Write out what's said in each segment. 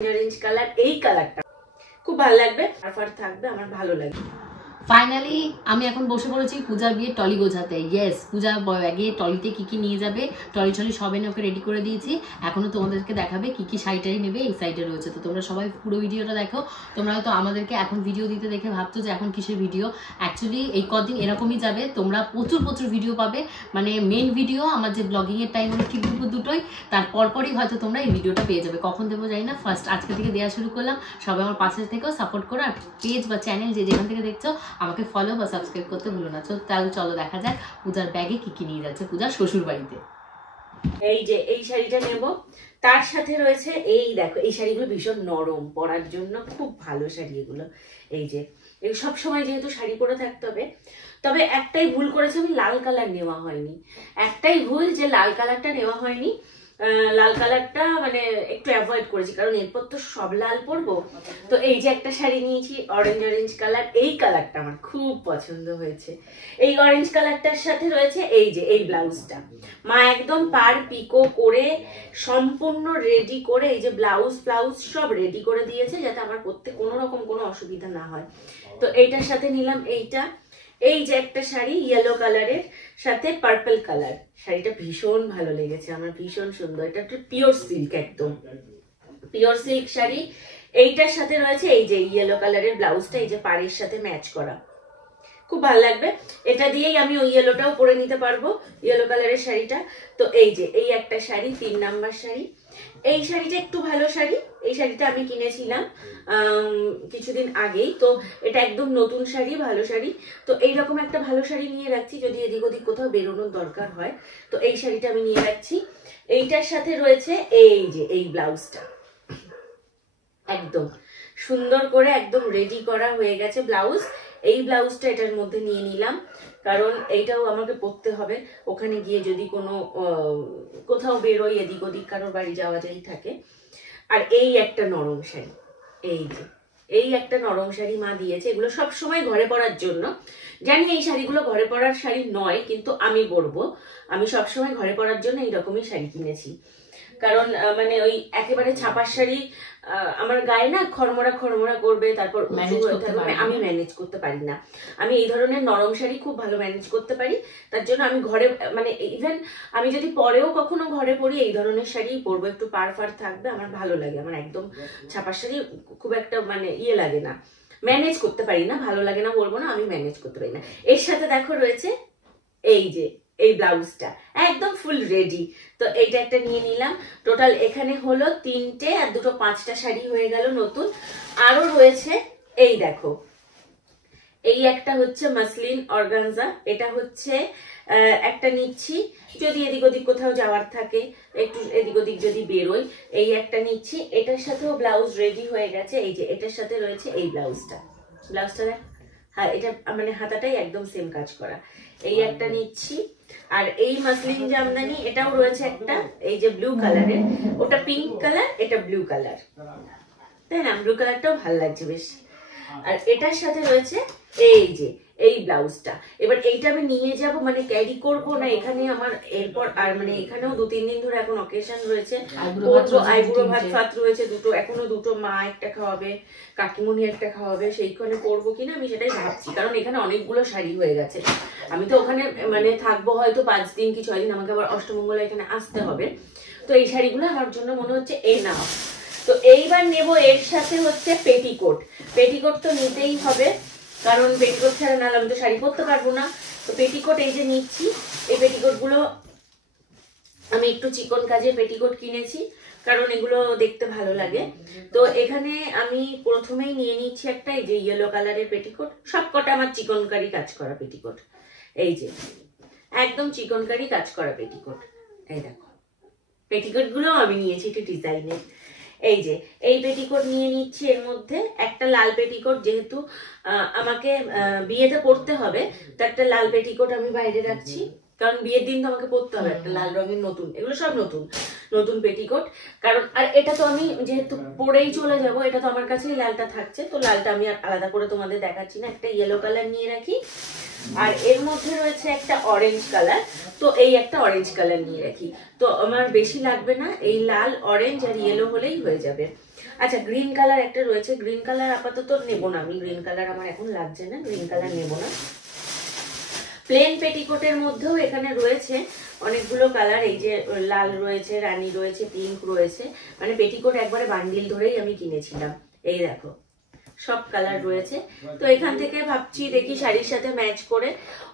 Orange colour, এই কালারটা খুব ভালো লাগবে, অফার থাকবে, আমার ভালো লাগবে। ফাইনালি আমি এখন বসে পড়েছি পূজার বিয়ে টলি গোছাতে। ইয়েস, পূজা ব্যাগে টলিতে কি কি নিয়ে যাবে, টলি সব এনে ওকে রেডি করে দিয়েছি। এখনো তোমাদেরকে দেখাবে কি কি শাড়িটারি নেবে, এই সাইডে রয়েছে। তো তোমরা সবাই পুরো ভিডিওটা দেখো। তোমরা হয়তো আমাদেরকে এখন ভিডিও দিতে দেখে ভাবছো যে এখন কিসের ভিডিও। অ্যাকচুয়ালি এই কদিন এরকমই যাবে, তোমরা প্রচুর ভিডিও পাবে। মানে মেন ভিডিও আমার যে ব্লগিং এর টাইম হলো ঠিক দুপুর দুটোই, তার পরপরই হয়তো তোমরা এই ভিডিওটা পেয়ে যাবে। কখন দেবো জানি না, ফার্স্ট আজকে থেকে দেওয়া শুরু করলাম। সবাই আমার পাশে থেকেও সাপোর্ট করো, আর পেজ বা চ্যানেল যে যেখান থেকে দেখছো আমাকে ফলো বা সাবস্ক্রাইব করতে ভুলো না। তাহলে চলো দেখা যাক পূজার ব্যাগে কি কি নিয়ে যাচ্ছে পূজার শ্বশুর বাড়িতে। এই যে এই শাড়িটা নেব, তার সাথে রয়েছে এই দেখো, এই শাড়িগুলো ভীষণ নরম, পরার জন্য খুব ভালো শাড়ি এগুলো। এই যে সব সময় যেহেতু শাড়ি পরে থাকতে হবে, তবে একটাই ভুল করেছে, আমি লাল কালার নেওয়া হয়নি। একটাই ভুল যে লাল কালারটা নেওয়া হয়নি, লাল কালারটা মানে একটু অ্যাভয়েড করেছি, কারণ এরপর তো সব লাল পরবো। তো এই যে একটা শাড়ি নিয়েছি অরেঞ্জ কালার, এই কালারটা আমার খুব পছন্দ হয়েছে। এই অরেঞ্জ কালারটার সাথে রয়েছে এই যে এই ব্লাউজটা, মা একদম পার পিকো করে সম্পূর্ণ রেডি করে, এই যে ব্লাউজ সব রেডি করে দিয়েছে যাতে আমার পরতে কোনো রকম কোনো অসুবিধা না হয়। তো এইটার সাথে নিলাম এইটা। এই যে একটা শাড়ি ইয়েলো কালারের সাথে পার্পল কালার, শাড়িটা ভীষণ ভালো লেগেছে আমার, ভীষণ সুন্দর। এটা একটা পিওর সিল্ক, একদম পিওর সিল্ক শাড়ি। এইটার সাথে রয়েছে এই যে ইয়েলো কালারের ব্লাউজটা, এই যে পাড়ের সাথে ম্যাচ করা, খুব ভালো লাগবে। এটা দিয়েই আমি ওই ইয়েলোটাও পরে নিতে পারবো, ইয়েলো কালারের শাড়িটা। তো এই যে এই একটা শাড়ি, 3 নাম্বার শাড়ি। এই শাড়িটা একটু ভালো শাড়ি, এই শাড়িটা আমি কিনেছিলাম কিছুদিন আগেই। তো এটা একদম নতুন শাড়ি, ভালো শাড়ি। তো এইরকম একটা ভালো শাড়ি নিয়ে রাখছি যদি এদিক ওদিক কোথাও বেরোনোর দরকার হয়। তো এই শাড়িটা আমি নিয়ে রাখছি। এইটার সাথে রয়েছে এই যে এই ব্লাউজটা, একদম সুন্দর করে একদম রেডি করা হয়ে গেছে ব্লাউজ। এই ব্লাউজটা এটার মধ্যে নিয়ে নিলাম, কারণ এইটাও আমাকে পরতে হবে ওখানে গিয়ে, যদি কোনো কোথাও বেরোই, এদিক ওদিক কারোর বাড়ি যাওয়া যাই থাকে। আর এই একটা নরম শাড়ি, এই যে এই একটা নরম শাড়ি মা দিয়েছে, এগুলো সব সময় ঘরে পরার জন্য। জানি এই শাড়িগুলো ঘরে পরার শাড়ি নয়, কিন্তু আমি পরবো, আমি সবসময় ঘরে পরার জন্য এইরকমই শাড়ি কিনেছি। কারণ মানে ওই একেবারে ছাপার শাড়ি আমার গায়ে না খরমরা করবে, তারপর আমি ম্যানেজ করতে পারি না। আমি এই ধরনের নরম শাড়ি খুব ভালো ম্যানেজ করতে পারি, তার জন্য আমি ঘরে মানে ইভেন আমি যদি পরেও কখনো ঘরে পরি এই ধরনের শাড়ি পরবো, একটু পার থাকবে, আমার ভালো লাগে। আমার একদম ছাপার শাড়ি খুব একটা মানে ইয়ে লাগে না, ম্যানেজ করতে পারি না, ভালো লাগে না বলবো না, আমি ম্যানেজ করতে পারি না। এর সাথে দেখো রয়েছে এই যে এই ব্লাউজটা, একদম ফুল রেডি। তো এইটা একটা নিয়ে নিলাম। টোটাল এখানে হলো 3টে আর 2টো 5টা শাড়ি হয়ে গেল নতুন। আরো রয়েছে এই দেখো, এই একটা হচ্ছে মাসলিন অর্গানজা, এটা হচ্ছে একটা নিচ্ছি যদি এদিক ওদিক কোথাও যাওয়ার থাকে, একটু এদিক ওদিক যদি বেরোই, এই একটা নিচ্ছি। এটার সাথেও ব্লাউজ রেডি হয়ে গেছে, এই যে এটার সাথে রয়েছে এই ব্লাউজটা, হ্যাঁ এটা মানে হাতাটাই একদম সেম কাজ করা। এই একটা নিচ্ছি। আর এই মাসলিন জামদানি, এটাও রয়েছে একটা, এই যে ব্লু কালারের, ওটা পিঙ্ক কালার, এটা ব্লু কালার, তাই না? ব্লু কালারটাও ভালো লাগছে বেশ। আর এটার সাথে রয়েছে এই যে এই ব্লাউজটা। এবার এইটা আমি নিয়ে যাব, মানে ক্যারি করবো না এখানে আমার, এরপর আর মানে এখানেও 2-3 দিন ধরে এখন অকেশন রয়েছে, আইবুড়ো ভাত ফাত রয়েছে দুটো, এখনো দুটো, মা একটা খাওয়াবে, কাকিমণি একটা খাওয়াবে, সেইখানে করবো কিনা আমি সেটাই ভাবছি। কারণ এখানে অনেকগুলো শাড়ি হয়ে গেছে, আমি তো ওখানে মানে থাকবো হয়তো 5 দিন কি 6 দিন, আমাকে আবার অষ্টমঙ্গলা এখানে আসতে হবে। তো এই শাড়িগুলো আমার জন্য মনে হচ্ছে এনাফ। তো এইবার নেব এর সাথে হচ্ছে পেটিকোট। পেটিকোট তো নিতেই হবে, কারণ পেটিকোট ছাড়া না আমি তো শাড়ি পরতে পারবো না। তো পেটিকোট এই যে নিচ্ছি, এই পেটিকোট গুলো আমি একটু চিকন কাজের পেটিকোট কিনেছি, কারণ এগুলো দেখতে ভালো লাগে। তো এখানে আমি প্রথমেই নিয়ে নিচ্ছি একটা এই যে ইয়েলো কালারের পেটিকোট, সবকটা আমার চিকনকারি কাজ করা পেটিকোট, এই যে একদম চিকনকারি কাজ করা পেটিকোট। এই দেখো পেটিকোট গুলো আমি নিয়েছি একটু ডিজাইনের। এই যে এই পেটিকোট নিয়ে নিচ্ছি, এর মধ্যে একটা লাল পেটিকোট, যেহেতু আমাকে বিয়েতে পরতে হবে, তো একটা লাল পেটিকোট আমি বাইরে রাখছি, কারণ বিয়ের দিন তো আমাকে পরতে হবে একটা লাল রঙের নতুন, এগুলো সব নতুন পেটিকোট। কারণ আর এটা তো আমি যেহেতু পরেই চলে যাব, এটা তো আমার কাছেই লালটা থাকছে, তো লালটা আমি আর আলাদা করে তোমাদের দেখাচ্ছি না, একটা ইয়েলো কালার নিয়ে রাখি। আর এর মধ্যে রয়েছে একটা অরেঞ্জ কালার, তো এই একটা অরেঞ্জ কালার নিয়ে রাখি। তো আমার বেশি লাগবে না, এই লাল, অরেঞ্জ আর ইয়েলো হলেই হয়ে যাবে। আচ্ছা গ্রিন কালার একটা রয়েছে, গ্রিন কালার আপাতত নেবো না আমি, গ্রিন কালার আমার এখন লাগছে না, গ্রিন কালার নেবো না। প্লেন পেটিকোটের মধ্যেও এখানে রয়েছে অনেকগুলো কালার, এই যে লাল রয়েছে, রানী রয়েছে, পিঙ্ক রয়েছে, মানে পেটিকোট একবারে বান্ডিল ধরেই আমি কিনেছিলাম। এই দেখো সব কালার রয়েছে। তো এখান থেকে ভাবছি দেখি শাড়ির সাথে ম্যাচ করে।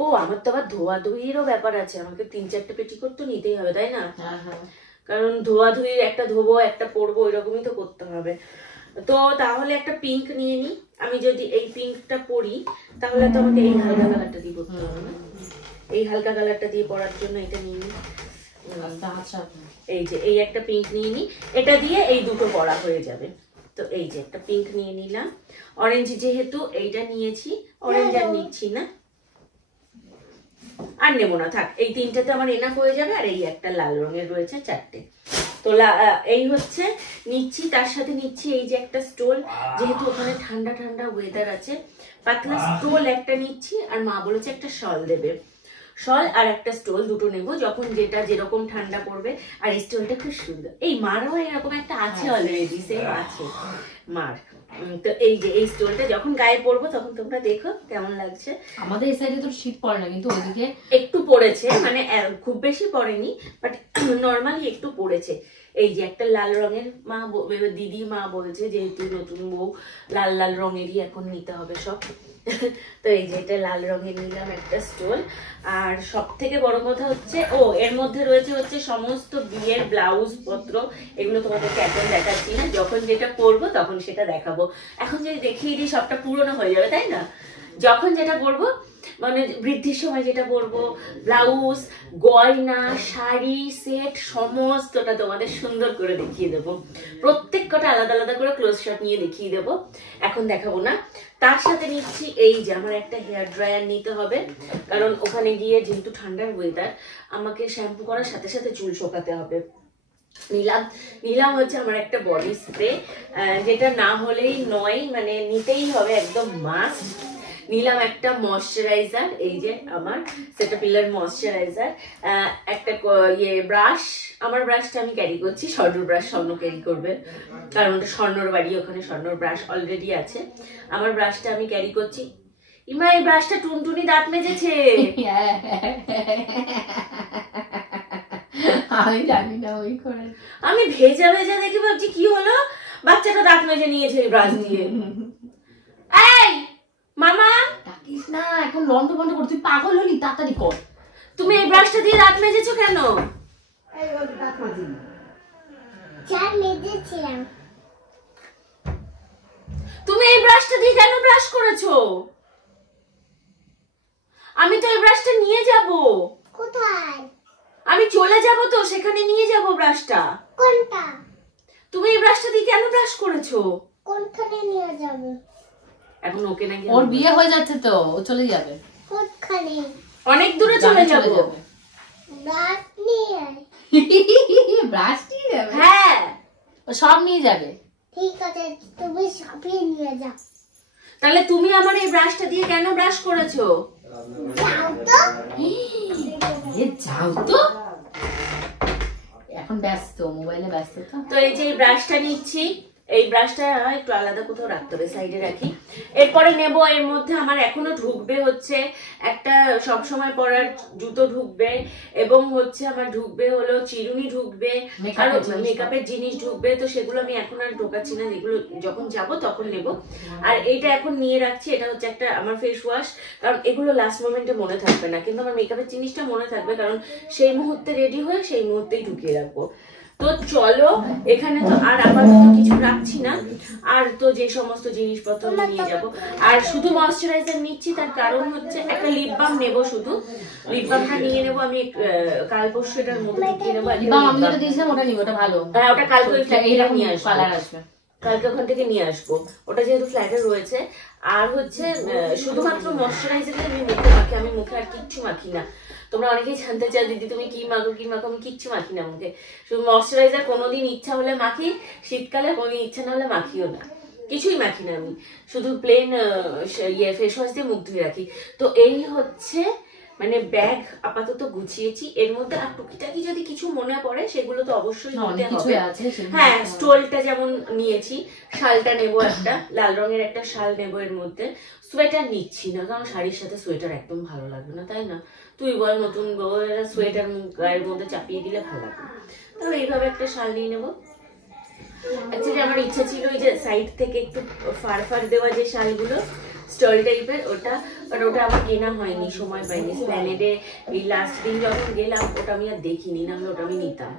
ও আমার তো আবার ধোয়া ধুইয়েরও ব্যাপার আছে, আমাকে 3-4টে পেটিকোট তো নিতেই হবে তাই না? কারণ ধোয়া ধুইয়ের একটা ধোবো একটা পরবো এরকমই তো করতে হবে। তো তাহলে একটা পিঙ্ক নিয়ে নিই, আমি যদি এই পিঙ্কটা পরি তাহলে তো আমাকে এই হালকা কালারটা দিয়ে পরতে হবে না, এই হালকা কালারটা দিয়ে পরার জন্য এটা নিয়ে নিই। এই যে এই একটা পিঙ্ক নিয়ে নিই, এটা দিয়ে এই দুটো পরা হয়ে যাবে। তো এই যে একটা পিঙ্ক নিয়ে নিলাম, অরেঞ্জ যেহেতু এইটা নিয়েছি, অরেঞ্জ আর নিচ্ছি না, আর নেবো না, থাক এই তিনটাতে আমার এনাফ হয়ে যাবে। আর এই একটা লাল রঙের রয়েছে 4টে, তো এই হচ্ছে নিচ্ছি। তার সাথে নিচ্ছি এই যে একটা স্টোল, যেহেতু ওখানে ঠান্ডা ঠান্ডা ওয়েদার আছে, পাতলা স্টোল একটা নিচ্ছি। আর মা বলেছে একটা শল দেবে, শল আর একটা স্টোল দুটো নেবো, যখন যেটা যেরকম ঠান্ডা পড়বে। আর এই স্টোলটা খুব সুন্দর, এই মারও এরকম একটা আছে অলরেডি, সেম আছে মার। তো এই যে এই স্টোলটা যখন গায়ে পরবো তখন তোমরা দেখো কেমন লাগছে। আমাদের এই সাইডে তো শীত পড়ে না, কিন্তু ওইদিকে একটু পড়েছে, মানে খুব বেশি পড়েনি, বাট নর্মালি একটু পড়েছে। এই যে একটা লাল রঙের মা দিদি মা বলছে যেহেতু নতুন বউ লাল লাল রঙেরই এখন নিতে হবে সব। তো এই যে এটা লাল রঙের নিলাম একটা স্টোল। আর সব থেকে বড় কথা হচ্ছে এর মধ্যে রয়েছে হচ্ছে সমস্ত বিয়ের ব্লাউজ পত্র, এগুলো তোমাদেরকে এখন দেখাচ্ছি না, যখন যেটা পরবো তখন সেটা দেখাবো। এখন যদি দেখিয়ে দিই সবটা পুরনো হয়ে যাবে তাই না? যখন যেটা পরবো, মানে বৃদ্ধির সময় যেটা পরবো, ব্লাউজ, গয়না, শাড়ি, সেট সমস্তটা তোমাদের সুন্দর করে দেখিয়ে দেবো। প্রত্যেক কটা আলাদা আলাদা করে ক্লোজ শট নিয়ে দেখিয়ে দেবো, এখন দেখাবো না। তার সাথে নিচ্ছি এই যে আমার একটা হেয়ার ড্রায়ার নিতে হবে, কারণ ওখানে গিয়ে যেহেতু ঠান্ডার ওয়েদার আমাকে শ্যাম্পু করার সাথে সাথে চুল শোকাতে হবে। নিলাম হচ্ছে আমার একটা বডি স্প্রে, যেটা না হলেই নয়, মানে নিতেই হবে, একদম মাস্ট। নিলাম একটা ময়শ্চারাইজার, এই যে আমার সেটাপিলার ময়শ্চারাইজার, একটা ব্রাশ, আমার ব্রাশটা আমি ক্যারি করছি, স্বর্ণর ব্রাশ স্বর্ণ ক্যারি করবে, কারণ ওটা স্বর্ণর বাড়ি, ওখানে স্বর্ণর ব্রাশ অলরেডি আছে। আমার ব্রাশটা আমি ক্যারি করছি। ইমা এই ব্রাশটা টুনটুনি দাঁত মেজেছে। আমি জানি না, ওই করে আমি ভেজা ভেজা দেখে ভাবছি কি হলো, বাচ্চাটা দাঁত মেজে নিয়েছে এই ব্রাশ দিয়ে। এই মামা ডাকিস না, এখন লন্ড বন্ধ কর, তুই পাগল হলি, তাড়াতাড়ি কর। তুমি এই ব্রাশটা দিয়ে দাঁত মেজেছো কেন? তুমি এই ব্রাশটা দিয়ে কেন ব্রাশ করেছো? আমি তো এই ব্রাশটা নিয়ে যাব। কোথায়? আমি চলে যাব, তো সেখানে নিয়ে যাব ব্রাশটা। কোনটা? তুমি এই ব্রাশটা দিয়ে কেন ব্রাশ করেছো? কোনখানে নিয়ে যাবে? এখন ওকে নাকি ওর বিয়ে হয়ে যাচ্ছে তো, ও চলে যাবে। কোনখানে? অনেক দূরে চলে যাব। ব্রাশ নিয়ে। ব্রাশ নিয়ে যাবে? হ্যাঁ ও সব নিয়ে যাবে। ঠিক আছে, তুমি সবই নিয়ে যাও। তাহলে তুমি আমার এই ব্রাশটা দিয়ে কেন ব্রাশ করেছো? যাও তো। যাও তো, এখন ব্যস্ত, মোবাইলে ব্যস্ত তো। তো এই যে এই ব্রাশটা নিচ্ছি, এই ব্রাশটা একটু আলাদা কোথাও রাখতে হবে, সাইডে রাখি। এরপরে নেব, এর মধ্যে আমার এখনো ঢুকবে হচ্ছে একটা সবসময় পরার জুতো ঢুকবে, এবং হচ্ছে আমার ঢুকবে হলো চিরুনি ঢুকবে, আর মেকআপের জিনিস ঢুকবে। তো সেগুলো আমি এখন আর ঢোকাচ্ছি না, যেগুলো যখন যাব তখন নেব। আর এইটা এখন নিয়ে রাখছি, এটা হচ্ছে একটা আমার ফেস ওয়াশ, কারণ এগুলো লাস্ট মোমেন্টে মনে থাকবে না, কিন্তু আমার মেকআপের জিনিসটা মনে থাকবে, কারণ সেই মুহূর্তে রেডি হয়ে সেই মুহূর্তেই ঢুকিয়ে রাখবো। তো চলো, এখানে তো আর আপাতত কিছু রাখছি না, আর তো যে সমস্ত জিনিসপত্র নিয়ে যাব। আর শুধু ময়শ্চারাইজার নিচ্ছি, তার কারণ হচ্ছে একটা লিপ বাম নেবো, শুধু লিপ বামটা নিয়ে নেবো আমি, কাল পরশু এটার মধ্যে ঢুকিয়ে নেবো। আমি যেটা দিয়েছিলাম ওটা নিব, ওটা ভালো। হ্যাঁ ওটা কালকে ওই ফ্ল্যাটে নিয়ে আসবো, কালার আসবে, কালকে ওখান থেকে নিয়ে আসবো, ওটা যেহেতু ফ্ল্যাটে রয়েছে। আর হচ্ছে শুধুমাত্র ময়শ্চারাইজার আমি মুখে মাখি, আমি মুখে আর কিচ্ছু মাখি না। তোমরা অনেকেই জানতে চাও দিদি তুমি কি মাখো কি মাখো, আমি কিচ্ছু মাখি না মুখে, শুধু ময়শ্চারাইজার কোনোদিন ইচ্ছা হলে মাখি, শীতকালে কোনোদিন ইচ্ছা না হলে মাখিও না, কিছুই মাখি না আমি, শুধু প্লেন ফেস ওয়াশ দিয়ে মুখ ধুয়ে রাখি। তো এই হচ্ছে মানে ব্যাগ আপাতত গুছিয়েছি, এর মধ্যে আর টুকিটাকি যদি কিছু মনে পড়ে সেগুলো তো অবশ্যই নিতে অনেক কিছু হবে। আছে সেগুলো হ্যাঁ, নিতে হবে। স্টোলটা যেমন নিয়েছি, শালটা নেবো একটা লাল রঙের একটা শাল নেবো, এর মধ্যে সোয়েটার নিচ্ছি না কারণ শাড়ির সাথে সোয়েটার একদম ভালো লাগবে না, তাই না? তুই বল, নতুন সোয়েটার গায়ের মধ্যে চাপিয়ে দিলে ভালো লাগবে। তাহলে এইভাবে একটা শাল নিয়ে নেবো। অ্যাকচুয়ালি আমার ইচ্ছা ছিল ওই যে সাইড থেকে একটু ফার ফার দেওয়া যে শালগুলো স্টল টাইপের, ওটা আমার কেনা হয়নি, সময় পাইনি। স্প্ল্যানেডে এই লাস্ট দিন যখন গেলাম ওটা আমি আর দেখিনি, না ওটা আমি নিতাম।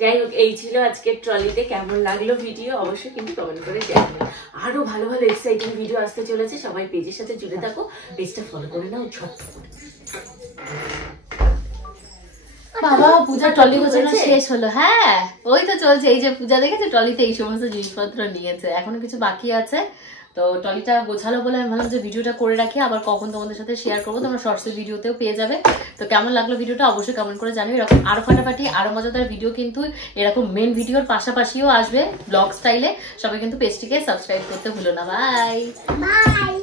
যাই হোক, এই ছিল আজকের ট্রলিতে। কেমন লাগলো ভিডিও অবশ্যই কিন্তু কমেন্ট করে জানাবেন। আরো ভালো ভালো এক্সাইটিং ভিডিও আসতে চলেছে, সবাই পেজের সাথে জুড়ে থাকো, পেজটা ফলো করে নাও ঝটপট করে। বাবা পূজার ট্রলি গোছানো শেষ হলো। হ্যাঁ, ওই তো চলছে। এই যে পূজা দেখেছে ট্রলিতে এই সমস্ত জিনিসপত্র নিয়েছে, এখনো কিছু বাকি আছে। তো ট্রলিটা গোছালো বলে আমি ভাবলাম যে ভিডিওটা করে রাখি, আবার কখন তোমাদের সাথে শেয়ার করবো, তোমরা শর্টসের ভিডিওতেও পেয়ে যাবে। তো কেমন লাগলো ভিডিওটা অবশ্যই কমেন্ট করে জানিও। এরকম আরো ফাটাফাটি আরো মজাদার ভিডিও কিন্তু এরকম মেন ভিডিওর পাশাপাশিও আসবে ব্লগ স্টাইলে। সবাই কিন্তু পেজটিকে সাবস্ক্রাইব করতে ভুলো না। Bye bye.